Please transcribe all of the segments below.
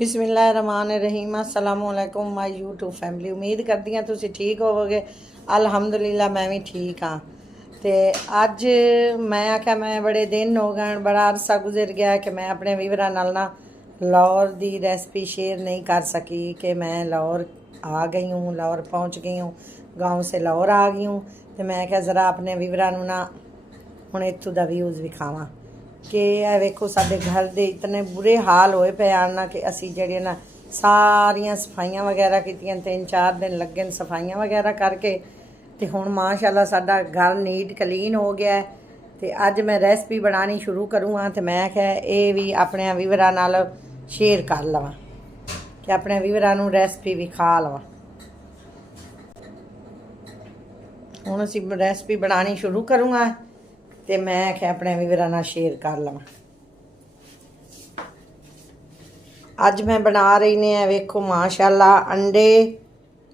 बिस्मिल्लाहिर्रहमानिर्रहीम अस्सलामुअलैकुम my YouTube family. उम्मीद करती हाँ तुसी ठीक होवोगे। अल्हम्दुलिल्लाह मैं भी ठीक हाँ। तो अज मैं आख्या मैं बड़े दिन हो गए, बड़ा अरसा गुजर गया कि मैं अपने वीवरां नाल ना लाहौर दी रेसिपी शेयर नहीं कर सकी कि मैं लाहौर आ गई हूँ, लाहौर पहुँच गई हूँ, गाँव से लाहौर आ गई हूँ। तो मैं क्या ज़रा अपने वीवरां नूं ना हुण इत्थों दा व्यूज़ विखावां कि ਇਹ ਵੇਖੋ ਸਾਡੇ घर ਦੇ इतने बुरे हाल होए पे आना कि असी ਜਿਹੜੀਆਂ ना सारियां सफाइयां वगैरह कीतियां, 3-4 दिन लगे सफाइयां वगैरह करके तो हुण माशाअल्लाह साडा घर नीट क्लीन हो गया है। तो अज मैं रेसिपी बनानी शुरू करूँगा तो मैं क्या ये भी अपने व्यूवरां नाल शेयर कर लवां कि अपने व्यूवरां नूं रेसिपी विखा लवां। हुण असीं रेसिपी बनानी शुरू करूँगा तो मैं क्या अपने व्यूवरां नाल शेयर कर लवां। अज मैं बना रही ने वेखो माशाल्लाह अंडे,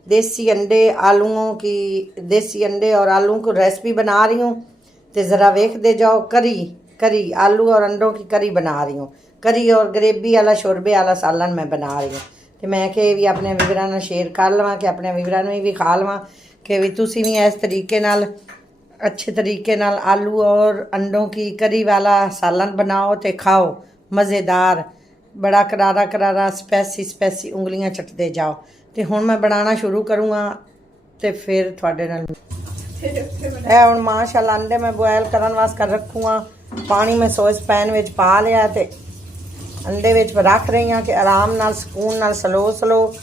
देसी अंडे आलूओं की, देसी अंडे और आलूओं को रेसिपी बना रही हूँ। तो ज़रा देखते जाओ, करी करी आलू और अंडों की करी बना रही हूँ। करी और ग्रेवी वाला शोरबे वाला सालन मैं बना रही हूँ। तो मैं कि भी अपने व्यूवरां नाल शेयर कर लवां कि अपने व्यूवरां नूं भी खा लवां कि भी तुसीं भी इस तरीके नाल अच्छे तरीके नाल आलू और अंडों की करी वाला सालन बनाओ तो खाओ, मज़ेदार, बड़ा करारा करारा, स्पैसी स्पैसी, उंगलियां चटते जाओ। तो हुण मैं बनाना शुरू करूँगा तो फिर थोड़े नाल हुण माशाअल्लाह अंडे मैं बॉयल करन वास्ते रखूँगा। पानी मैं सॉस पैन में पा लिया तो अंडे विच रख रही हाँ कि आराम नाल सुकून नाल स्लो स्लो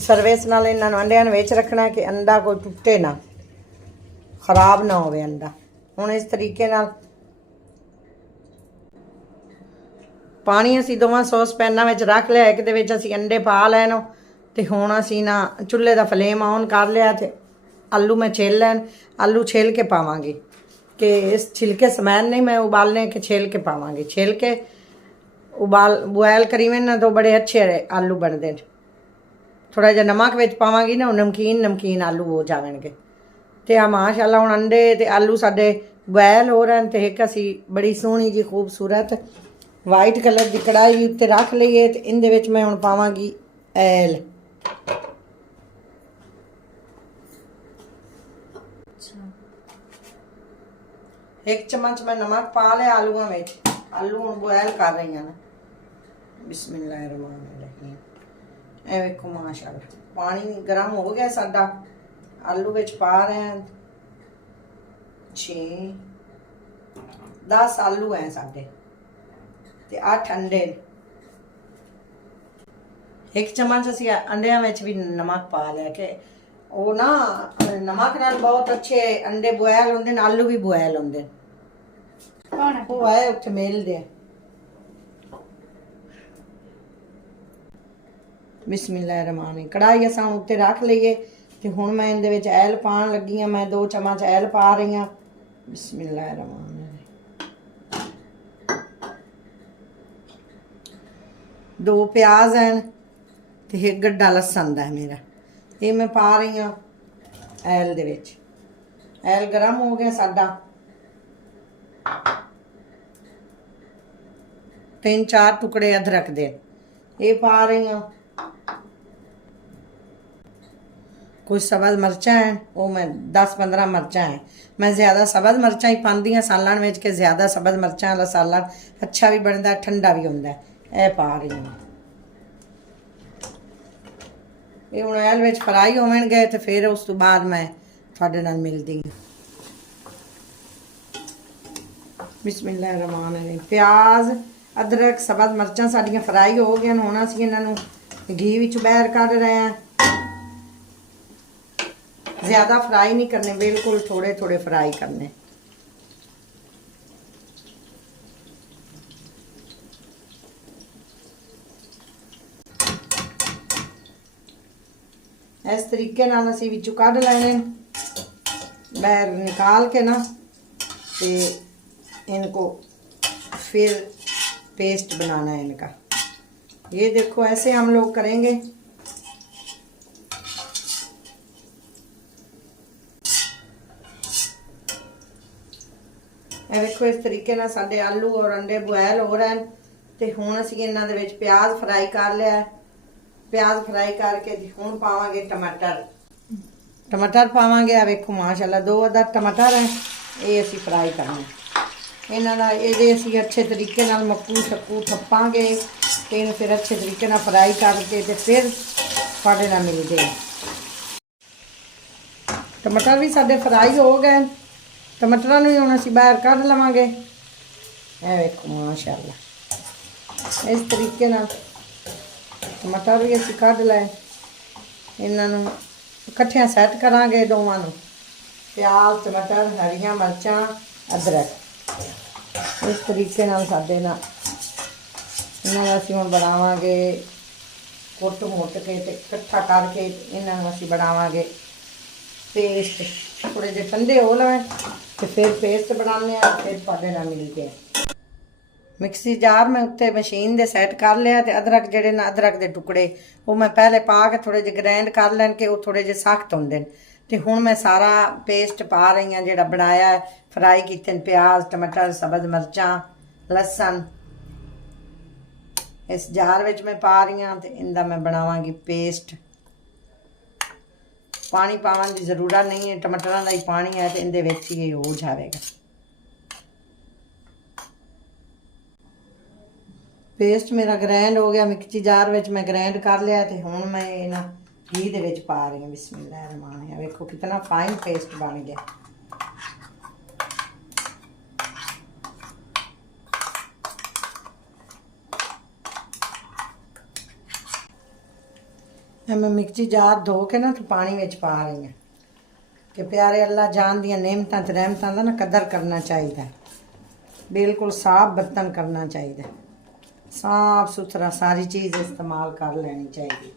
सर्विस नाल इन्हां नूं अंडियां विच रखना कि अंडा कोई टुटे ना, खराब ना होवे अंडा। हुण इस तरीके नाल पानी असीं दोवां सॉस पैनां विच रख लिया, एक दे विच असीं अंडे पा लैण। ते हुण असीं ना चुल्हे दा फ्लेम ऑन कर लिया ते आलू मैं छील लैण। आलू छील के पावांगी कि इस छिलके समेत नहीं, मैं उबालने के छील के पावांगी। छील के उबाल बॉयल करीवें ना तो बड़े अच्छे आलू बनदे। थोड़ा जिहा नमक विच पावांगी ना, नमकीन नमकीन आलू हो जावणगे। तो आ माशाअल्लाह हुण अंडे ते आलू साडे बॉयल हो रहे हैं। तो एक असी बड़ी सोहनी जी खूबसूरत वाइट कलर की कढ़ाई भी उत्ते रख लईए। तो इहदे विच मैं हुण पावांगी ऐल, एक चम्मच मैं नमक पा लिया आलूआं विच। आलू हुण बॉयल कर रही हैं। बिस्मिल्लाहिर्रहमानिर्रहीम। ए वेखो माशाअल्लाह पानी गर्म हो गया साडा, आलू विच पा रहे हैं। 6-10 आलू हैं साडे ते 8 अंडे। एक चम्मच असीं अंडियां विच भी नमक पा लिया कि वो ना नमक नाल बहुत अच्छे अंडे बॉयल होंदे ने, आलू भी बॉयल होंदे। वो आए उत्थे मेल दे। बिस्मिल्लाहिर्रहमानिर्रहीम। कढ़ाई असां उत्ते रख लईए ते हुण मैं इहदे विच ऐल पाण लगी हाँ। मैं 2 चम्मच ऐल पा रही हाँ। बिस्मिल्लाहिर्रहमानिर्रहीम। 2 प्याज हैं ते एक गड्ढा लसन दा है मेरा, ये मैं पा रही हाँ ऐल दे विच। ऐल गर्म हो गया साडा। 3-4 टुकड़े अदरक दे ये पा रही हाँ। कुछ सब्ज़ मिर्चां हैं, वो मैं 10-15 मिर्चां हैं। मैं ज़्यादा सब्ज़ मिर्चां ही पाती हाँ सालन में कि ज़्यादा सब्ज़ मिर्चां वाला सालन अच्छा भी बनता है, ठंडा भी होंदा है। यह पा रही हूँ। ये हुण ऑयल विच फ्राई होवणगे तो फिर उस तो बाद मैं तुहाडे नाल मिलदी हूँ। बिस्मिल्लाहिर्रहमानिर्रहीम। प्याज अदरक सब्ज़ मिर्चां साडियां फ्राई हो गई। हुण असीं इन्हां नूं घी विच बाहर कढ रहे हैं। ज़्यादा फ्राई नहीं करने, बिल्कुल थोड़े थोड़े फ्राई करने। इस तरीके नाल असीं विचों कढ लैणे, बाहर निकाल के ना ते इनको फिर पेस्ट बनाना है इनका। ये देखो ऐसे हम लोग करेंगे। देखो इस तरीके ना साडे आलू और अंडे बॉयल हो रहे हैं। ਤੇ ਹੁਣ ਅਸੀਂ ਇਹਨਾਂ ਦੇ ਵਿੱਚ ਪਿਆਜ਼ ਫਰਾਈ ਕਰ ਲਿਆ। ਪਿਆਜ਼ ਫਰਾਈ ਕਰਕੇ ਤੇ ਹੁਣ ਪਾਵਾਂਗੇ ਟਮਾਟਰ ਪਾਵਾਂਗੇ। ਆ ਵੇਖੋ ਮਾਸ਼ਾਅੱਲਾ 2 ਅਦਦ ਟਮਾਟਰ ਹੈ, ਇਹ ਅਸੀਂ ਫਰਾਈ ਕਰਨੇ। ਇਹਨਾਂ ਦਾ ਇਹਦੇ ਅਸੀਂ ਅੱਛੇ ਤਰੀਕੇ ਨਾਲ ਮੱਕੂ ਸ਼ੱਕੂ ਥੱਪਾਂਗੇ ਤੇ ਇਹਨੂੰ ਫਿਰ ਅੱਛੇ ਤਰੀਕੇ ਨਾਲ ਫਰਾਈ ਕਰਕੇ ਤੇ ਫਿਰ ਤੁਹਾਡੇ ਨਾਲ ਮਿਲਦੇ ਹਾਂ। ਟਮਾਟਰ ਵੀ ਸਾਡੇ ਫਰਾਈ ਹੋ ਗਏ, ਟਮਾਟਰਾਂ ਨੂੰ ਹੁਣ ਅਸੀਂ ਬਾਹਰ ਕੱਢ ਲਵਾਂਗੇ। ਇਹ ਵੇਖੋ ਮਾਸ਼ਾਅੱਲਾ ਇਸ ਤਰੀਕੇ ਨਾਲ ਟਮਾਟਰ ਵੀ ਅਸੀਂ ਕੱਢ ਲਏ। ਇਹਨਾਂ ਨੂੰ ਇਕੱਠਿਆਂ ਸੈੱਟ ਕਰਾਂਗੇ ਦੋਵਾਂ ਨੂੰ, ਪਿਆਜ਼ ਟਮਾਟਰ ਹਰੀਆਂ ਮਿਰਚਾਂ ਅਦਰਕ। ਇਸ ਤਰੀਕੇ ਨਾਲ ਸਾਡੇ ਨਾਲ ਇਹਨਾਂ ਦਾ ਅਸੀਂ ਹੁਣ ਬਣਾਵਾਂਗੇ ਕੁੱਟ ਮੁੱਟ ਕੇ ਤੇ ਇਕੱਠਾ ਕਰਕੇ ਇਹਨਾਂ ਨੂੰ ਅਸੀਂ ਬਣਾਵਾਂਗੇ पेस्ट। थोड़े जे ठंडे हो लवें तो फिर पेस्ट बनाने फिर ਤੁਹਾਡੇ ਨਾਲ मिलते हैं। मिक्सी जार मैं उत्ते मशीन दे सैट कर लिया ते अदरक जेडे ना अदरक दे टुकड़े वो मैं पहले पा के थोड़े जे ग्राइंड कर लैन के वो थोड़े जे सख्त होंदे ते हुण मैं सारा पेस्ट पा रही हां जेड़ा बनाया है फ्राई कीते प्याज टमाटर सब्ज़ मिर्चां लसन इस जार विच मैं पा रही हां ते इंदा मैं बनावांगी पेस्ट। पानी पावन की जरूरत नहीं है, टमाटरों का ही पानी है तो इहदे विच ही हो जाएगा। पेस्ट मेरा ग्राइंड हो गया, मिक्सी जार विच मैं ग्राइंड कर लिया तो हुण मैं इन्हां घी दे विच पा रही हूँ। बिस्मिल्लाह रहमान रहीम। देखो कितना फाइन पेस्ट बन गया। मैं मिक्सी जार धो के ना तो पानी में पा रही हूँ कि प्यारे अल्लाह जान दियां नेमतां ते रहमतां दा ना कदर करना चाहिए। बिल्कुल साफ बर्तन करना चाहिए, साफ सुथरा सारी चीज़ इस्तेमाल कर लेनी चाहिए।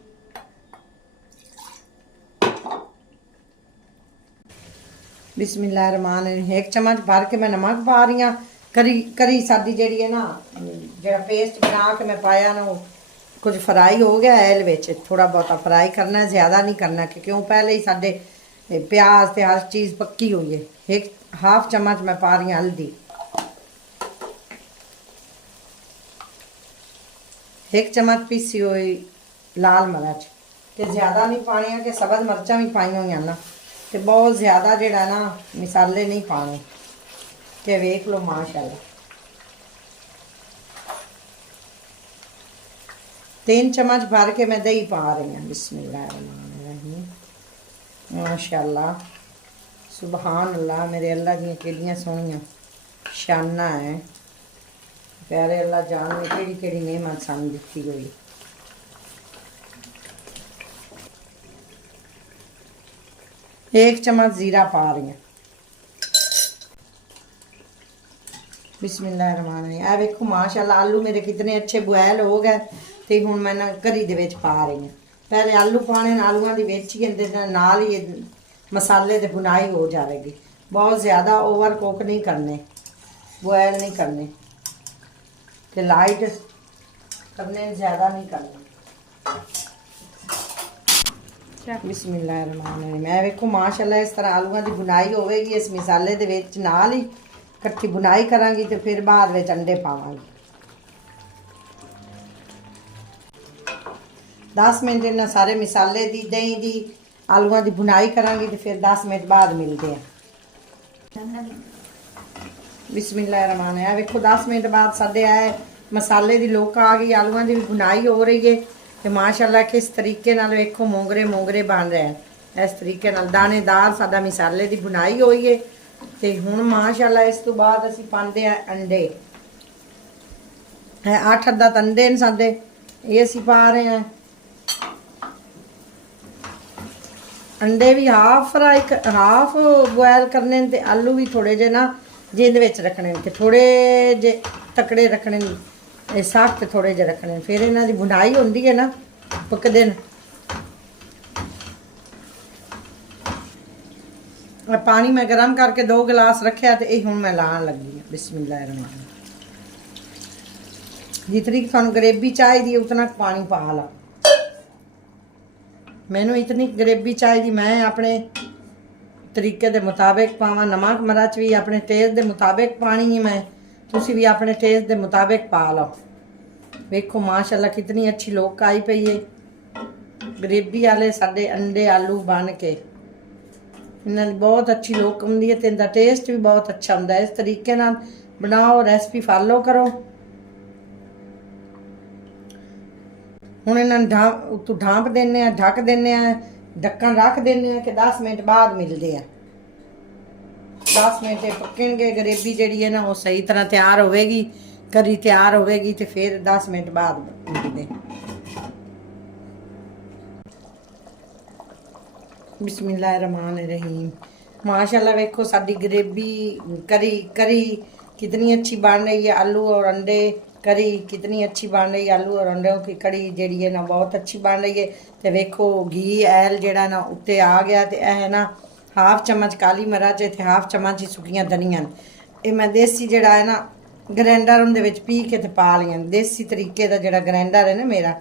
बिस्मिल्लाह रहमान रहीम। 1 चम्मच भर के मैं नमक पा रही हूँ। करी सादी जी है ना जो पेस्ट बना के मैं पाया ना वो कुछ फ्राई हो गया है। विच थोड़ा बहुत फ्राई करना, ज़्यादा नहीं करना क्यों पहले ही साडे प्याज ते हर चीज़ पक्की हुई है। 1/2 चम्मच मैं पा रही हूँ हल्दी, 1 चम्मच पीसी हुई लाल मिर्च ते ज़्यादा नहीं पानी है कि सब्ज़ मिर्चां भी पाई हुई ना तो बहुत ज़्यादा जिहड़ा ना मसाले नहीं पाने कि वेख लो माशाअल्लाह। 3 चम्मच भर के मैं दही पा रही हूँ। बिस्मिल्लाहिर्रहमानिर्रहीम। माशाअल्लाह सुबहान अल्लाह। मेरे अल्लाह दी केड़ियां सोहणियां शाना है। प्यारे अल्लाह जान ने केड़ी केड़ी नेमत सानू दित्ती हुई। एक चम्मच जीरा पा रही हूँ। बिस्मिल्लाहिर्रहमानिर्रहीम। आ देखो माशाअल्लाह आलू मेरे कितने अच्छे बॉयल हो गए तो हुण मैं ना करी दे विच पा रही हूँ। पहले आलू पाने, आलूआं दी विच ही इहदे नाल ही मसाले ते बुनाई हो जाएगी। बहुत ज़्यादा ओवर कुक नहीं करने, बॉयल नहीं करने ते लाइट करने, ज़्यादा नहीं करने। बिस्मिल्लाहिर्रहमानिर्रहीम। मैं देखो माशाअल्लाह इस तरह आलूआं दी बुनाई होवेगी इस मसाले दे विच नाल ही इकट्ठी बुनाई करांगी तो फिर बाद विच अंडे पावांगी। 10 मिनट इन्हां सारे मसाले दी दही दी आलूआं दी बुनाई करांगी तो फिर 10 मिनट बाद मिलते हैं। बिस्मिल्लाहिर्रहमानिर्रहीम। देखो 10 मिनट बाद साडे आए मसाले दी लोक आ गई, आलूआं दी भी बुनाई हो रही है तो माशाअल्लाह किस तरीके नाल वेखो मोंगरे मोंगरे बन रहे हैं। इस तरीके नाल दानेदार साडा मसाले दी बुनाई होई है तो हुण माशाअल्लाह इस तो बाद असीं पांदे आ अंडे। 8 अद्दा अंडे ने साडे, ये असीं पा रहे हैं। अंडे भी हाफ फ्राई हाफ बॉयल करने ते आलू भी थोड़े जे ना जिंद विच रखने ते थोड़े जे तकड़े रखने, सख्त थोड़े जे रखने। फिर इन्हां दी बुनाई होंदी है ना पकदे न। पानी मैं गर्म करके 2 गिलास रखा तो यह हुण मैं लाण लगी हूँ। बिस्मिल्लाहिर्रहमानिर्रहीम। जितनी तुहानूं ग्रेवी चाहिए उतना पानी पा ला। मैनू इतनी ग्रेवी चाहिए, मैं अपने तरीके के मुताबिक पावा। नमक मिर्च भी अपने टेस्ट के मुताबिक पानी ही मैं, तुसी भी अपने टेस्ट के मुताबिक पा लो। ਵੇਖੋ ਮਾਸ਼ਾਅੱਲਾ ਕਿਤਨੀ ਅੱਛੀ ਲੋਕ ਆਈ ਪਈ ਹੈ। ਗਰੇਬੀ ਵਾਲੇ ਸਾਡੇ ਅੰਡੇ ਆਲੂ ਬਣ ਕੇ ਇਹਨਾਂ ਦੀ ਬਹੁਤ ਅੱਛੀ ਲੋਕ ਹੁੰਦੀ ਹੈ ਤੇ ਇਹਦਾ ਟੇਸਟ ਵੀ ਬਹੁਤ ਅੱਛਾ ਹੁੰਦਾ। ਇਸ ਤਰੀਕੇ ਨਾਲ ਬਣਾਓ, ਰੈਸਪੀ ਫਾਲੋ ਕਰੋ। ਹੁਣ ਇਹਨਾਂ ਨੂੰ ਉੱਤੋਂ ਢਾਂਪ ਦਿੰਦੇ ਆ, ਢੱਕ ਦਿੰਦੇ ਆ, ਢੱਕਣ ਰੱਖ ਦਿੰਦੇ ਆ ਕਿ 10 ਮਿੰਟ ਬਾਅਦ ਮਿਲਦੇ ਆ। 10 ਮਿੰਟ ਪੱਕਣਗੇ, ਗਰੇਬੀ ਜਿਹੜੀ ਹੈ ਨਾ ਉਹ ਸਹੀ ਤਰ੍ਹਾਂ ਤਿਆਰ ਹੋਵੇਗੀ, ਕਰੀ ਤਿਆਰ ਹੋਵੇਗੀ ਤੇ ਫਿਰ 10 ਮਿੰਟ ਬਾਅਦ ਮਿਲਦੇ। बिस्मिल्लाहिर्रहमानिर्रहीम। माशाल्लाह वेखो साडी ग्रेवी करी कितनी अच्छी बन रही है। आलू और अंडे करी कितनी अच्छी बन रही है। आलू और अंडों की कड़ी जी है ना बहुत अच्छी बन रही है। तो वेखो घी ऐल जड़ा ना उत्ते आ गया। तो यह ना हाफ चम्मच काली मिर्च ते हाफ चम्मच ही सुक्कियां धनिया। ये मैं देसी जड़ा है ना ग्राइंडर उहदे विच पी के ते पा लिया। देसी तरीके का जड़ा ग्राइंडर है ना मेरा।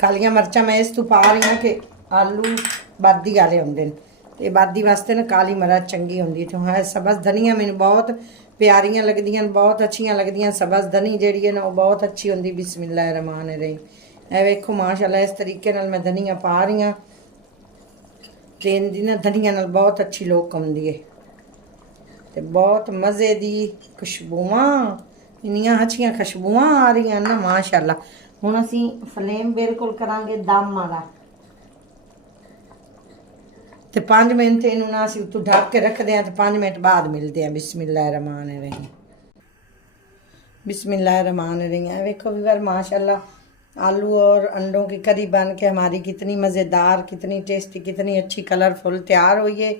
कालियां मिर्चां मैं इस तू पा रही हूँ कि आलू बादी वाले होंगे तो बादी वास्ते ना काली मिर्च चंगी होंगी। तो है सब्ज़ धनिया मैंने बहुत प्यारियां लगदियां, बहुत अच्छियां लगदियां। सब्ज़ धनी जी है ना वो बहुत अच्छी होंगी। बिस्मिल्लाहिर्रहमानिर्रहीम। ए वेखो माशाल्लाह इस तरीके नाल मैं धनिया पा रही हाँ। तो इनकी ना धनिया नाल बहुत अच्छी लोक आउंदी है तो बहुत मज़े की खुशबूआं, इन्नियां अच्छियां खुशबूआं आ रही ना माशाल्लाह। हुण असीं फ्लेम बिल्कुल करांगे दम वाला तो 5 मिनट इनू ना असीं उत्तों ढक के रखते हैं तो 5 मिनट बाद मिलते हैं। बिस्मिल्लाहिर्रहमानिर्रहीम। बिस्मिल्लाहिर्रहमानिर्रहीम। देखो व्यूअर माशाल्लाह आलू और अंडों की करी बन के हमारी कितनी मज़ेदार, कितनी टेस्टी, कितनी अच्छी कलरफुल तैयार हुई है।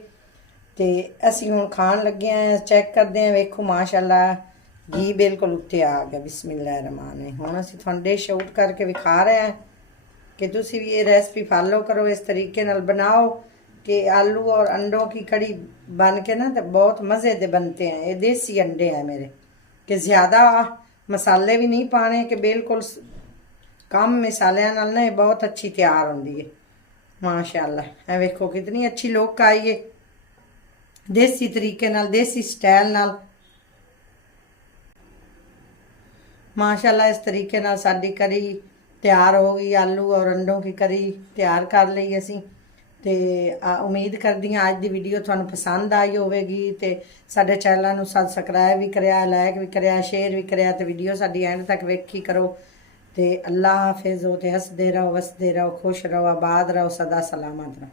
तो असीं हुण खाण लगे हैं, चेक करते हैं। वेखो माशाल्लाह घी बिल्कुल उत्ते आ गया। बिस्मिल्लाहिर्रहमानिर्रहीम। हुण असीं तुहानूं डिश आउट करके विखा रहे हैं कि तुसीं भी ये रेसिपी फॉलो करो, इस तरीके नाल बनाओ कि आलू और अंडों की कड़ी बन के ना तो बहुत मज़े दे बनते हैं। ये देसी अंडे हैं मेरे कि ज़्यादा मसाले भी नहीं पाने कि बिल्कुल कम मसालियां नाल ना ये बहुत अच्छी तैयार होंदी है माशाल्लाह। है वेखो कितनी अच्छी लोक आई है देसी तरीके नाल, देसी स्टाइल नाल माशाल्लाह। इस तरीके नाल साडी करी तैयार हो गई। आलू और अंडों की करी तैयार कर ली असीं। तो उम्मीद करदी हाँ अज दी वीडियो तुहानूं पसंद आई होवेगी। तो साडे चैनल नूं सबसक्राइब भी करिया, लाइक भी करिया, शेयर भी करिया। तो वीडियो साडी एंड तक वेखी करो। तो अल्लाह हाफिज़ हो। तो हसदे रहो, वसदे रहो, खुश रहो, आबाद रहो, सदा सलामत रहो।